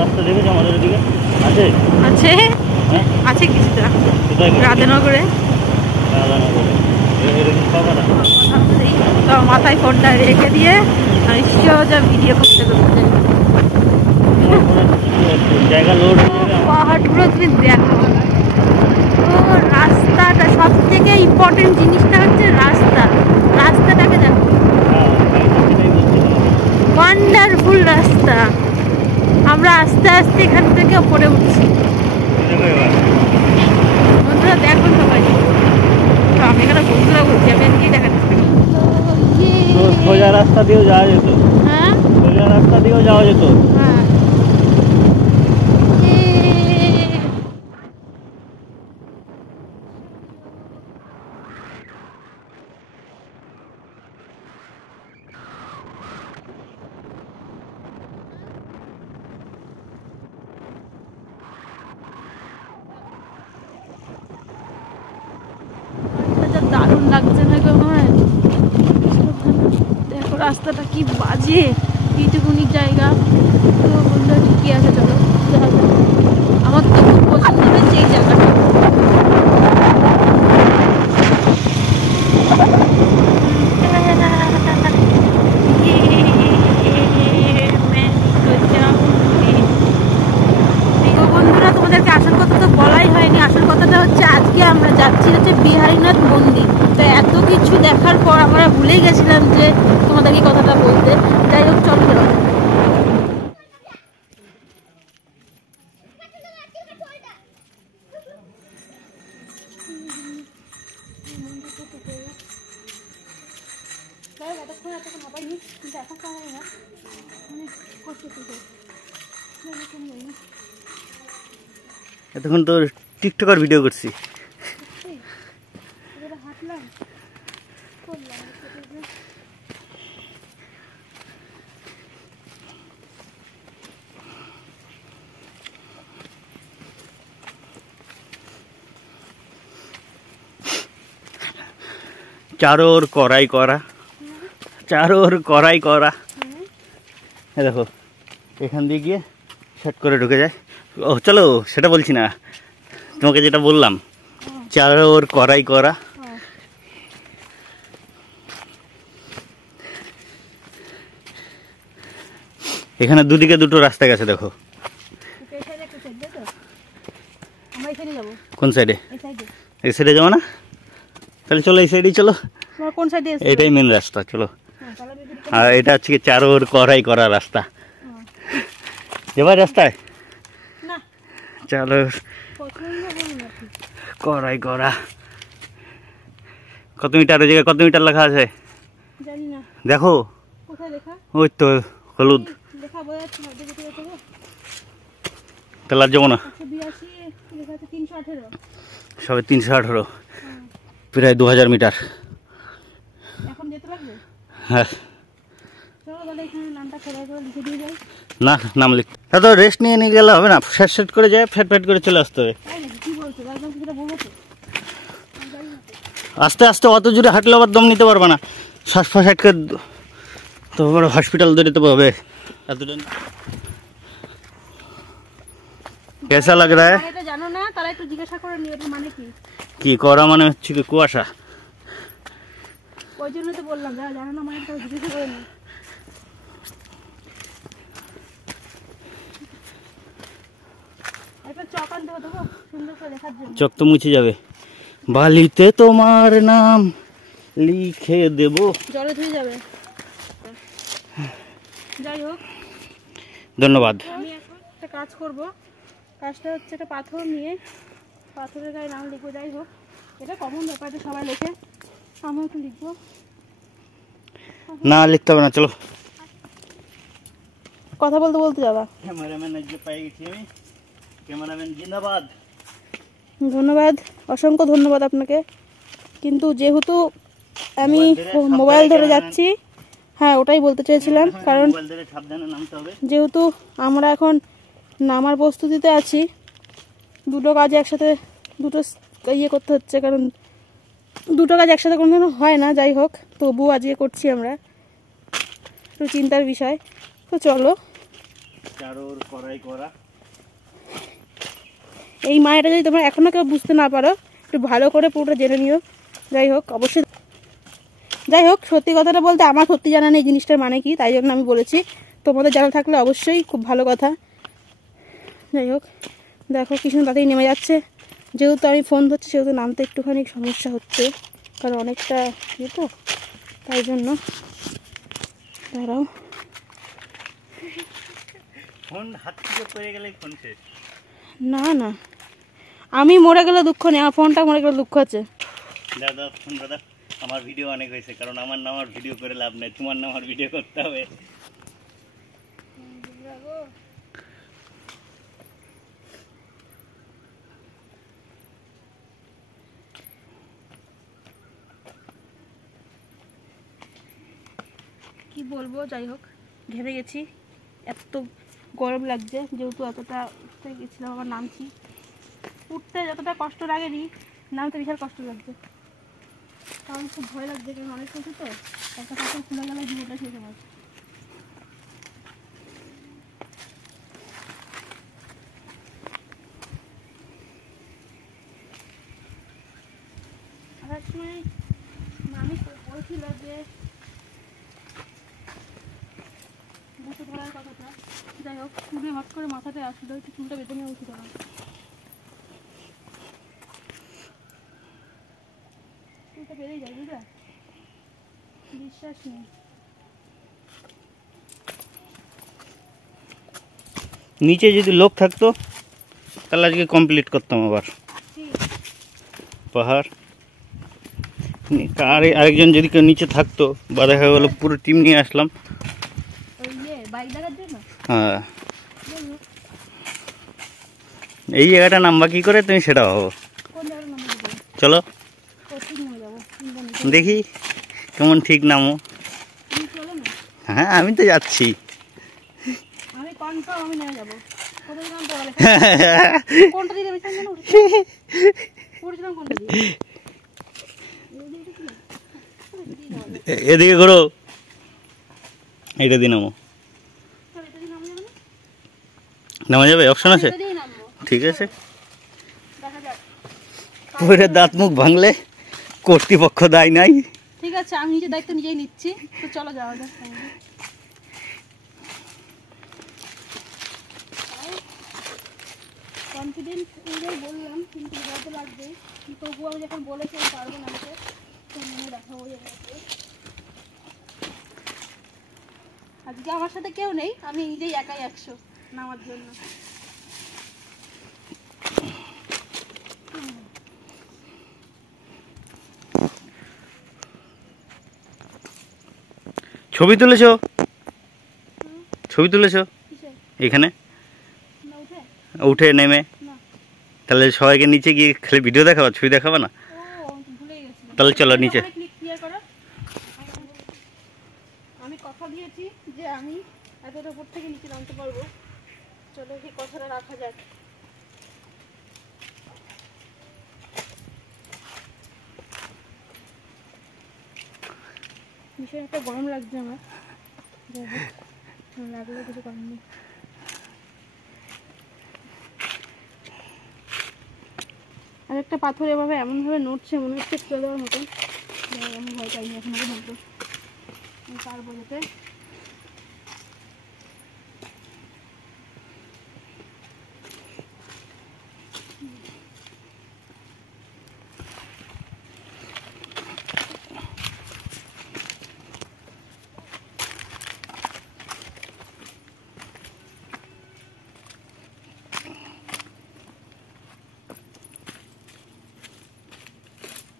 রাস্তা দেখেছো আমাদের এদিকে আছে আছে আছে কিছুটা রাধানগরে তো মাথায় ফোনটা রেখে দিয়ে যা ভিডিও করতে করতে জায়গা লোড পাহাড়গুলো তুমি দেখো। তো রাস্তাটা সব থেকে ইম্পর্টেন্ট জিনিসটা হচ্ছে রাস্তাটাকে দেখো, ওয়ান্ডারফুল রাস্তা। আমরা আস্তে আস্তে এখান থেকে উপরে উঠছি। বন্ধুরা দেখুন সবাই, তো আমি এখানে বন্ধুরা বলছি, আমি এদিকেই দেখাচ্ছি। সোজা রাস্তা দিয়েও যাওয়া যেত। হ্যাঁ সোজা রাস্তা দিয়েও যাওয়া যেত। হ্যাঁ দারুণ লাগছে না গো আমার। দেখো রাস্তাটা কি বাজে, এইটুকুনি জায়গা। তো বন্ধুরা ঠিকই আছে, চলো দেখা যাক। আমার তো খুব পছন্দ হয়েছে এই জায়গাটা। বন্ধুরা তোমাদেরকে আসল কথা তো বলাই হয়নি। আসল কথাটা হচ্ছে আজকে আমরা যাচ্ছি হচ্ছে বিহারীনাথ মন্দির। তো এত কিছু দেখার পর আমরা ভুলেই গেছিলাম যে তোমাদেরকে কথাটা বলতে। যাই হোক চলো বেরো। এতক্ষণ তো টিকটকার ভিডিও করছি। चारों ओर कोराई कोरा, चारों ओर कोराई कोरा। देखो এখান দিয়ে গিয়ে শর্ট করে ঢুকে যায়। ও চলো সেটা বলছি না, তোমাকে যেটা বললাম চারো ওর করাই করা। এখানে দুদিকে দুটো রাস্তা গেছে দেখো। কোন সাইডে? এই সাইডে যাবো না? তাহলে চলো এই সাইডেই চলো। কোন সাইডে? এটাই মেন রাস্তা, চলো। আর এটা হচ্ছে চারো ওর করাই করা রাস্তা। যাবার রাস্তায় না চলো করাই করা। কত মিটার? ওই জায়গায় কত মিটার লেখা আছে জানি না, দেখো। কোথায় লেখা? ওই তো হলুদ। লেখা বোঝা যাচ্ছে না, দেখে দেখে দেবো। তাহলে আর যাবো না। 182 লেখা আছে, 318। সবে 318, প্রায় 2000 মিটার। এখন যেতে লাগবে? হ্যাঁ চলো তাহলে এখানে নামটা খোদাই করে লিখে দিয়ে যাই। না নাম লিখতে তো রেস্ট নিয়ে নিয়ে গেলে হবে না। ফ্যাট সেট করে যায়, ফ্যাট ফ্যাট করে চলে আসতে হবে। তাই নাকি? কি বলছো? একদম কিছুটা বলবো তো। আস্তে আস্তে অত জোরে হাঁটলে আবার দম নিতে পারবে না। শ্বাস ফাঁস আটকে তো হসপিটাল দৌড়াতে হবে। এতদিন कैसा लग रहा है? এটা জানো না, তারা একটু জিজ্ঞাসা করে নিও এর মানে কি। কি করা মানে হচ্ছে কি কুয়াশা। ওই জন্য তো বললাম, যারা জানো না মানে তারা জিজ্ঞাসা করে নিও। একটা চক আনতে হবে তো সুন্দর করে লেখার জন্য। চক তো মুছে যাবে। বালিতে তোমার নাম লিখে দেব। জলে ধুয়ে যাবে। যাই হোক ধন্যবাদ। আমি এখন একটা কাজ করব। কাজটা হচ্ছে একটা পাথর নিয়ে পাথরের গায়ে নাম লিখবো। যাই হোক এটা কমন ব্যাপার, তো সবাই লেখে, আমিও একটু লিখবো। না লিখতে হবে না, চলো। কথা বলতে বলতে যাবা। ক্যামেরাম্যান আজকে পেয়ে গেছি আমি। ক্যামেরাম্যান জিন্দাবাদ। ধন্যবাদ, অসংখ্য ধন্যবাদ আপনাকে। কিন্তু যেহেতু আমি মোবাইল ধরে যাচ্ছি, হ্যাঁ ওটাই বলতে চেয়েছিলাম, কারণ যেহেতু আমরা এখন নামার প্রস্তুতিতে আছি, দুটো কাজ একসাথে দুটো ইয়ে করতে হচ্ছে, কারণ দুটো কাজ একসাথে কোনো হয় না। যাই হোক তবু আজকে করছি আমরা। একটু চিন্তার বিষয়। তো চলো, চারোর কড়াই করা। এই মায়াটা যদি তোমরা এখনও কেউ বুঝতে না পারো, একটু ভালো করে পুরোটা জেনে নিও। যাই হোক, অবশ্যই যাই হোক, সত্যি কথাটা বলতে আমার সত্যি জানা নেই জিনিসটার মানে কি, তাই জন্য আমি বলেছি। তোমাদের জানা থাকলে অবশ্যই খুব ভালো কথা। যাই হোক, দেখো কৃষ্ণ তাতেই নেমে যাচ্ছে। যেহেতু আমি ফোন ধরছি সেহেতু নামতে একটুখানি সমস্যা হচ্ছে, কারণ অনেকটা ইয়ে তো, তাই জন্য। দাঁড়াও, ফোন হাত থেকে পড়ে গেলে ফোন শেষ। না না, আমি মরে গেলে দুঃখ নেই, আমার ফোনটা মরে গেলে দুঃখ আছে। দাদা ফোন দাদা, আমার ভিডিও অনেক হয়েছে, কারণ আমার নাম আর ভিডিও করে লাভ নেই, তোমার নাম আর ভিডিও করতে হবে। কি বলবো, যাই হোক ঘেমে গেছি, এত গরম লাগছে। যেহেতু এতটা উঠতে গেছিলাম, আবার নামছি। উঠতে যতটা কষ্ট লাগেনি, নামতে বিশাল কষ্ট লাগছে, কারণ খুব ভয় লাগছে, কারণ অনেক কিছু তো একটা কাপড় খুলে গেলে জীবনটা শেষ আমার। আসার সময় মামি বলছিল যে বসে ধরার কথাটা। যাই হোক, চুলে হট করে মাথাতে আসলো, একটু চুলটা বেঁধে নিয়ে উঠে দাঁড়ান। চুলটা বেড়েই যায়, বুঝলে, বিশ্বাস নেই। নিচে যদি লোক থাকতো তাহলে আজকে কমপ্লিট করতাম আবার পাহাড়। আর আরেকজন যদি কেউ নিচে থাকতো বা দেখা গেলো পুরো টিম নিয়ে আসলাম। ওই ইয়ে বাইক দেখার জন্য। হ্যাঁ, এই জায়গাটা নামবা কি করে তুমি সেটা ভাবো। কোন জায়গায় নামে দেবো? চলো কোথায় নেমে যাবো? দেখি কেমন ঠিক নামো। তুমি চলো না, হ্যাঁ আমি তো যাচ্ছি। আমি কনফার্ম আমি নেমে যাবো। কোথায় নাম তো বলে কোনটা দিয়ে নেমেছিলাম জানো? উঠেছিলাম কোনটা দিয়ে? এদিকে ঘোরো, এইটা দিয়ে নামো। চল, এটা দিয়ে নামা যাবে না? নামা যাবে, অপশন আছে? এটা দিয়েই নামবো, ঠিক আছে। দেখা যাক। পুরো দাঁত মুখ ভাঙলে কর্তৃপক্ষ দায় নাই। ঠিক আছে, আমি নিজের দায়িত্ব নিজেই নিচ্ছি। তো চলো যাওয়া যাক। কনফিডেন্স অনুযায়ী বললাম, কিন্তু ভয় লাগবে। তবুও আমি যখন বলেছি আমি পারবো না, আমাকে তো মনে রাখা হয়ে গেছে। আজকে আমার সাথে কেউ নেই, আমি নিজেই একাই 100 নামার জন্য। ছবি তুলেছো? ছবি তুলেছো কিসে? এখানে না উঠে? উঠে নেমে? না। তাহলে সবাইকে নিচে গিয়ে খালি ভিডিও দেখাবো, ছবি দেখাবো না? ও, আমি তো ভুলেই গেছিলাম। তাহলে চলো নিচে। ক্লিক ক্লিয়ার করো। আমি কথা দিয়েছি যে আমি এতটা উপর থেকে নিচে নামতে পারবো। চলো কি কথাটা রাখা যাক। ভীষণ একটা গরম লাগছে আমার, যাই হোক লাগলে কিছু করার নেই। আর একটা পাথর এভাবে এমনভাবে নড়ছে, মনে হচ্ছে ফেলে দেওয়ার মতন। আমি ভয় পাইনি এখন পর্যন্ত, আমি পারবো যেতে।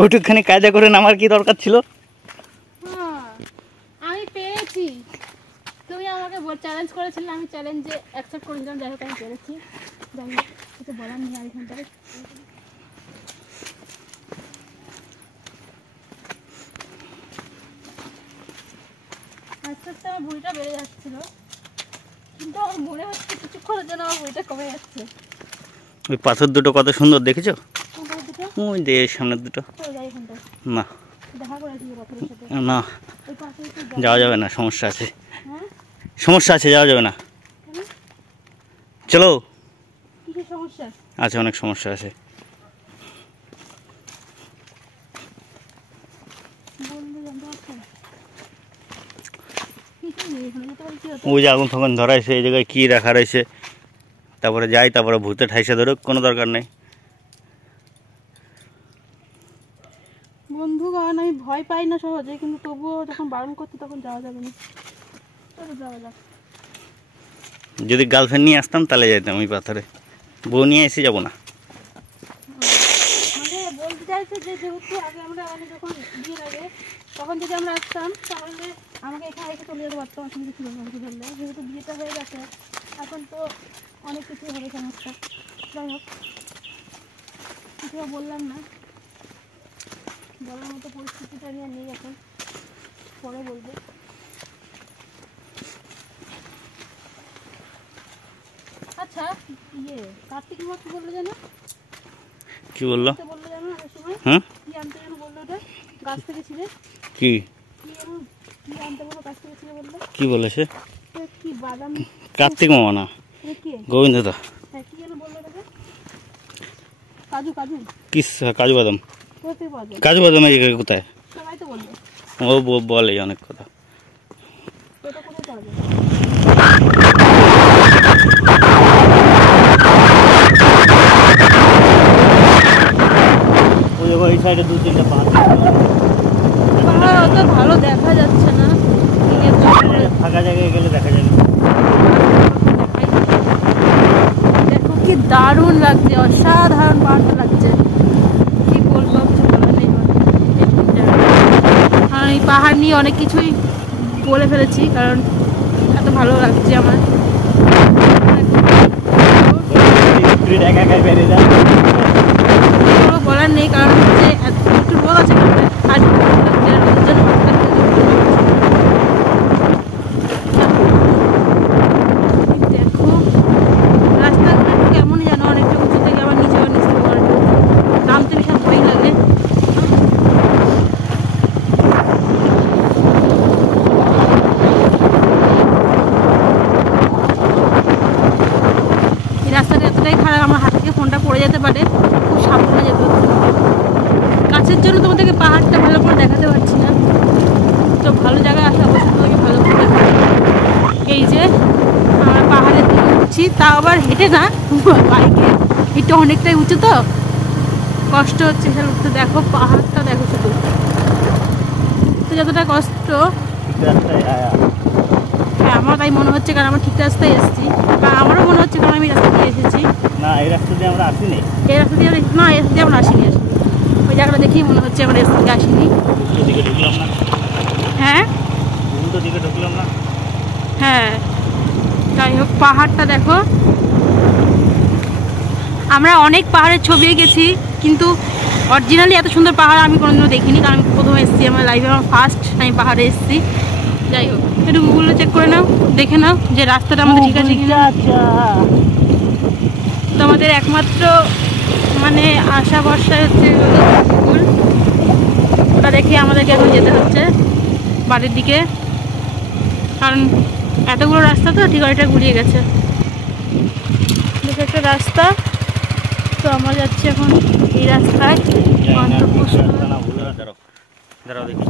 ওইটুকখানি কায়দা করে নামার কি দরকার ছিল? হ্যাঁ, আমি পেরেছি। তুমি আমাকে চ্যালেঞ্জ করেছিলে, আমি চ্যালেঞ্জে অ্যাকসেপ্ট করেছিলাম। যাই হোক, আমি পেরেছি। যাই হোক, কিছু বলার নেই আর এখানটায়। আস্তে আস্তে আমার ভুঁড়িটা বেড়ে যাচ্ছিল, কিন্তু আমার মনে হচ্ছে কিছুক্ষণের জন্য আমার ভুঁড়িটা কমে যাচ্ছে। ওই পাথর দুটো কত সুন্দর দেখেছো? কোনটা দুটো? ওই যে সামনের দুটো। চলে যাই এখানটায়, না দেখা করেছি পাথরের সাথে। না, ওই পাশে একটু যাওয়া যাবে না, সমস্যা আছে, হ্যাঁ সমস্যা আছে, যাওয়া যাবে না। চলো। কিসের সমস্যা? আছে, অনেক সমস্যা আছে। বললে জানতে পারছেন কিছু নেই এখানে, যেতে পারি কি হতো? ওই যে আগুন ফাগুন ধরাইছে, এই জায়গায় কী রাখা রয়েছে, তারপরে যাই, তারপরে ভূতে ঠাইসে ধরুক, কোনো দরকার নেই। বন্ধু কারণ আমি ভয় পাই না সহজে, কিন্তু তবুও যখন বারণ করতে তখন যাওয়া যাবে না। চলো যাওয়া যাক। যদি গার্লফ্রেন্ড নিয়ে আসতাম তাহলে যেতাম ওই পাথরে, বউ নিয়ে এসে যাবো না। মানে বলতে চাইছে যে যেহেতু আগে আমরা যখন বিয়ের আগে তখন যদি আমরা আসতাম তাহলে আমাকে এখানে এসে চলে যেতে পারতাম, অসুবিধা ছিল না কিছু ধরলে। যেহেতু বিয়েটা হয়ে গেছে এখন তো অনেক কিছু হবে সমস্যা। যাই হোক, কিছু বললাম না, বলার মতো পরিস্থিতিটা নিয়ে নেই এখন, পরে বলবো। আচ্ছা কার্তিক মাস বললো জানো? কি বললো? বললো জানো ওই সময় হ্যাঁ, কি আনতে যেন বললো? ওটা গাছ থেকে ছিঁড়ে কি কি আনতে বললো? গাছ থেকে ছিঁড়ে বললো কি বলেছে? কি বাদাম? কার্তিক মামা না, কে? গোবিন্দ দা। হ্যাঁ, কি যেন বললো ওটাকে? কাজু কাজু কি কাজু বাদাম? কোথায় পাওয়া যায়? কাজু বাদাম এই জায়গায় কোথায়? সবাই তো বললো। ও বলে অনেক কথা। ওটা কোথায় পাওয়া যায়? ওই সাইডে 2-3টা পাহাড়, পাহাড় অত ভালো দেখা যাচ্ছে না, ফাঁকা জায়গায় গেলে দেখা যাবে। দেখো কি দারুণ লাগছে, অসাধারণ পাহাড়টা লাগছে, কি বলবো কিছু বলার নেই। আমি পাহাড় নিয়ে অনেক কিছুই বলে ফেলেছি কারণ এত ভালো লাগছে আমার। কোনো বলার নেই কারণ হচ্ছে একটু রোদ আছে, আর দেখো রাস্তাগুলো একটু কেমন যেন অনেকটা উঁচু থেকে আবার নিচে পড়ে, নামতে ভীষণ ভয় লাগে। এই রাস্তাটা এতটাই খারাপ, আমার হাত থেকে ফোনটা পড়ে যেতে পারে, খুব সাবধানে যেতে হচ্ছে। কাছের জন্য তোমাদেরকে পাহাড়টা ভালো করে দেখাতে পারছি না, তো ভালো জায়গায় আসা অবশ্যই তোমাকে ভালো করে দেখাবো। এই যে আমরা পাহাড়ের দিকে উঠছি, তা আবার হেঁটে না, বাইকে। এটা অনেকটাই উঁচু তো কষ্ট হচ্ছে সেটা উঠতে। দেখো পাহাড়টা দেখো, শুধু তো যতটা কষ্ট। হ্যাঁ, আমার তাই মনে হচ্ছে কারণ আমরা ঠিক রাস্তায় এসেছি, বা আমারও মনে হচ্ছে কারণ আমি রাস্তা দিয়ে এসেছি। না, এই রাস্তা দিয়ে আমরা আসিনি। এই রাস্তা দিয়ে না, এই রাস্তা দিয়ে আমরা আসিনি। ওই জায়গাটা দেখেই মনে হচ্ছে আমরা রাস্তা দিয়ে আসিনি। দিকে ঢুকলাম না। হ্যাঁ, উল্টো দিকে ঢুকলাম না। হ্যাঁ, যাই হোক পাহাড়টা দেখো। আমরা অনেক পাহাড়ের ছবি এঁকেছি, কিন্তু অরিজিনালি এত সুন্দর পাহাড় আমি কোনোদিনও দেখিনি, কারণ আমি প্রথমে এসেছি আমার লাইফে, আমার ফার্স্ট টাইম পাহাড়ে এসেছি। যাই হোক, একটু গুগলে চেক করে নাও, দেখে নাও যে রাস্তাটা আমাদের ঠিক আছে কিনা। তো আমাদের একমাত্র মানে আশা ভরসা হচ্ছে গুগল, ওটা দেখে আমাদেরকে এখন যেতে হচ্ছে বাড়ির দিকে, কারণ এতগুলো রাস্তা তো ঠিক এটা ঘুরিয়ে গেছে। দেখো একটা রাস্তা, তো আমরা যাচ্ছি এখন এই রাস্তায় গন্তব্যস্থল। দাঁড়াও দেখি।